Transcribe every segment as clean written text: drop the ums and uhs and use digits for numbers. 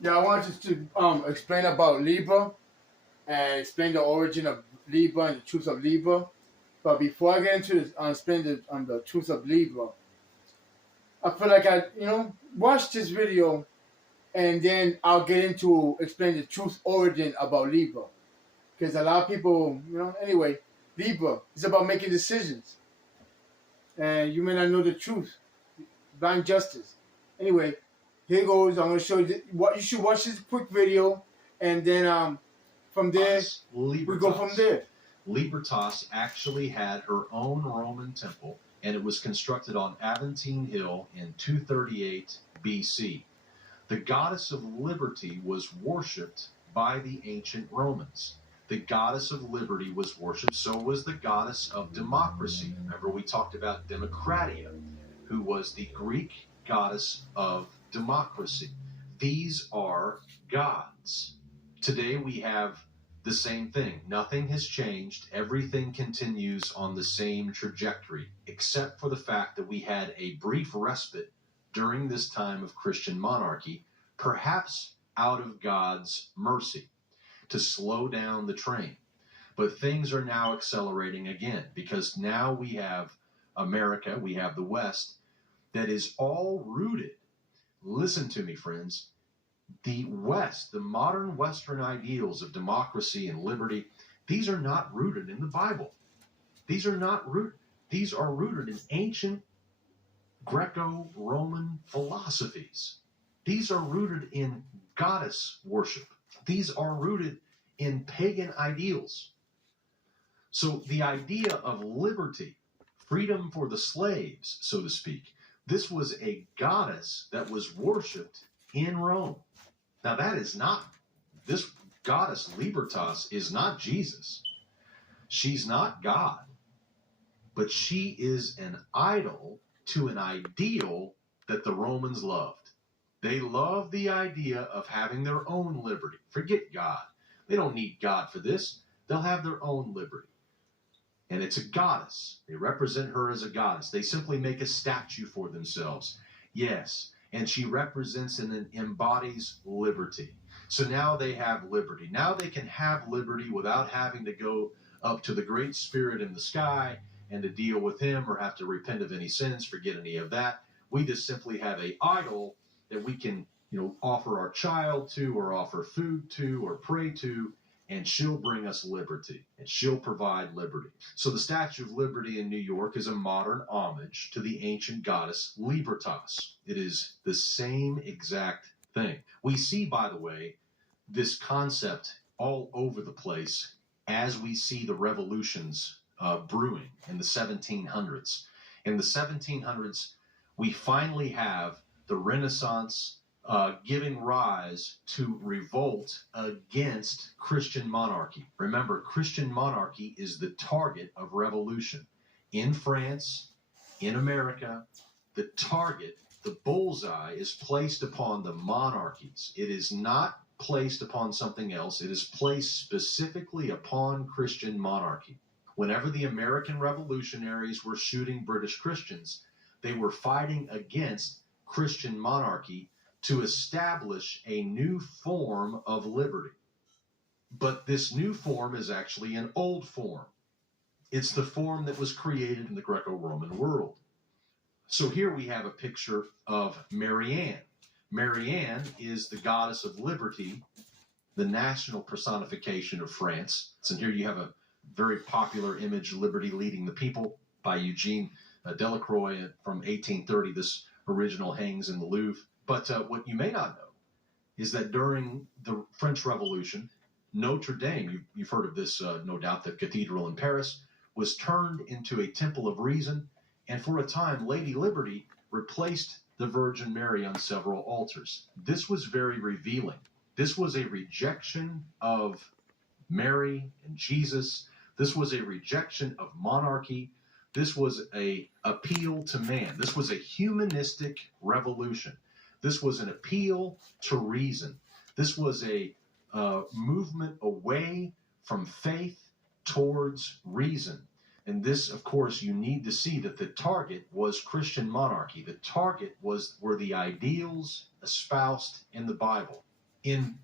Yeah, I wanted to explain about LIBRA and explain the origin of LIBRA and the truth of LIBRA. But before I get into this, explain the truth of LIBRA, I feel like watch this video and then I'll get into explain the truth origin about LIBRA. Because a lot of people, anyway, LIBRA is about making decisions. And you may not know the truth. Blind justice. Anyway, here goes. I'm going to show you what you should watch this quick video, and then from there we go from there. Libertas actually had her own Roman temple, and it was constructed on Aventine Hill in 238 BC. The goddess of liberty was worshipped by the ancient Romans. The goddess of liberty was worshipped, so was the goddess of democracy. Remember, we talked about Democratia, who was the Greek goddess of democracy. These are gods. Today we have the same thing. Nothing has changed. Everything continues on the same trajectory, except for the fact that we had a brief respite during this time of Christian monarchy, perhaps out of God's mercy, to slow down the train. But things are now accelerating again, because now we have America, we have the West, that is all rooted. Listen to me, friends. The West, the modern Western ideals of democracy and liberty, these are not rooted in the Bible. These are not rooted. These are rooted in ancient Greco-Roman philosophies. These are rooted in goddess worship. These are rooted in pagan ideals. So the idea of liberty, freedom for the slaves, so to speak, this was a goddess that was worshipped in Rome. Now this goddess Libertas is not Jesus. She's not God. But she is an idol to an ideal that the Romans loved. They loved the idea of having their own liberty. Forget God. They don't need God for this. They'll have their own liberty. And it's a goddess. They represent her as a goddess. They simply make a statue for themselves. Yes, and she represents and embodies liberty. So now they have liberty. Now they can have liberty without having to go up to the Great Spirit in the sky and to deal with him or have to repent of any sins, forget any of that. We just simply have an idol that we can, offer our child to, or offer food to, or pray to, and she'll bring us liberty, and she'll provide liberty. So the Statue of Liberty in New York is a modern homage to the ancient goddess Libertas. It is the same exact thing. We see, by the way, this concept all over the place as we see the revolutions brewing in the 1700s. In the 1700s, we finally have the Renaissance giving rise to revolt against Christian monarchy. Remember, Christian monarchy is the target of revolution. In France, in America, the target, the bullseye, is placed upon the monarchies. It is not placed upon something else. It is placed specifically upon Christian monarchy. Whenever the American revolutionaries were shooting British Christians, they were fighting against Christian monarchy to establish a new form of liberty. But this new form is actually an old form. It's the form that was created in the Greco-Roman world. So here we have a picture of Marianne. Marianne is the goddess of liberty, the national personification of France. And here you have a very popular image, Liberty Leading the People, by Eugene Delacroix from 1830. This original hangs in the Louvre. But what you may not know is that during the French Revolution, Notre Dame, you've heard of this, no doubt, the cathedral in Paris, was turned into a temple of reason, and for a time, Lady Liberty replaced the Virgin Mary on several altars. This was very revealing. This was a rejection of Mary and Jesus. This was a rejection of monarchy. This was an appeal to man. This was a humanistic revolution. This was an appeal to reason. This was a movement away from faith towards reason. And this, of course, you need to see that the target was Christian monarchy. The target were the ideals espoused in the Bible. In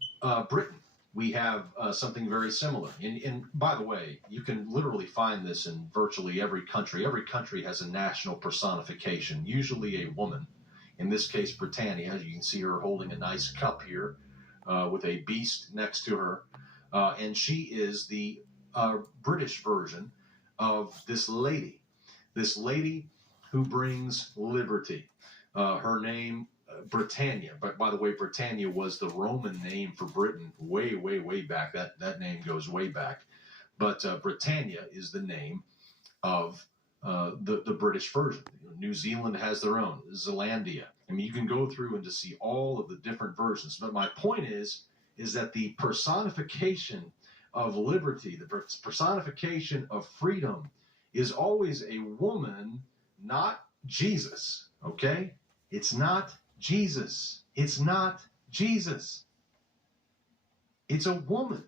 Britain, we have something very similar. And by the way, you can literally find this in virtually every country. Every country has a national personification, usually a woman. In this case, Britannia. You can see her holding a nice cup here with a beast next to her. And she is the British version of this lady who brings liberty. Her name, Britannia. But by the way, Britannia was the Roman name for Britain way, way, way back. That name goes way back. But Britannia is the name of the British version. New Zealand has their own, Zealandia. I mean, you can go through and to see all of the different versions. But my point is that the personification of liberty, the personification of freedom, is always a woman, not Jesus. Okay? It's not Jesus. It's not Jesus. It's a woman.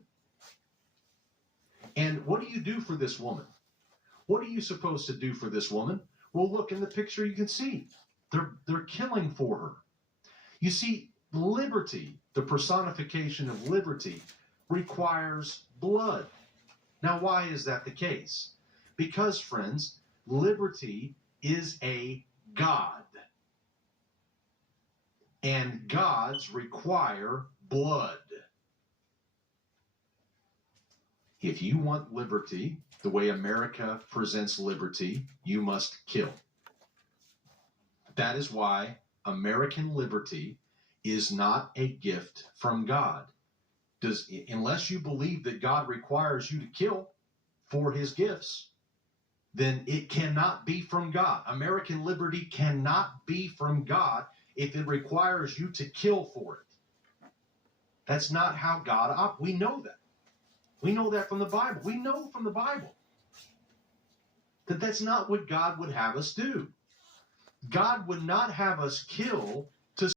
And what do you do for this woman? What are you supposed to do for this woman? Well, look in the picture, you can see. They're killing for her. You see, liberty, the personification of liberty, requires blood. Now, why is that the case? Because, friends, liberty is a God. And gods require blood. If you want liberty, the way America presents liberty, you must kill. That is why American liberty is not a gift from God. Unless you believe that God requires you to kill for his gifts, then it cannot be from God. American liberty cannot be from God if it requires you to kill for it. That's not how God operates. We know that. We know that from the Bible. We know from the Bible that that's not what God would have us do. God would not have us kill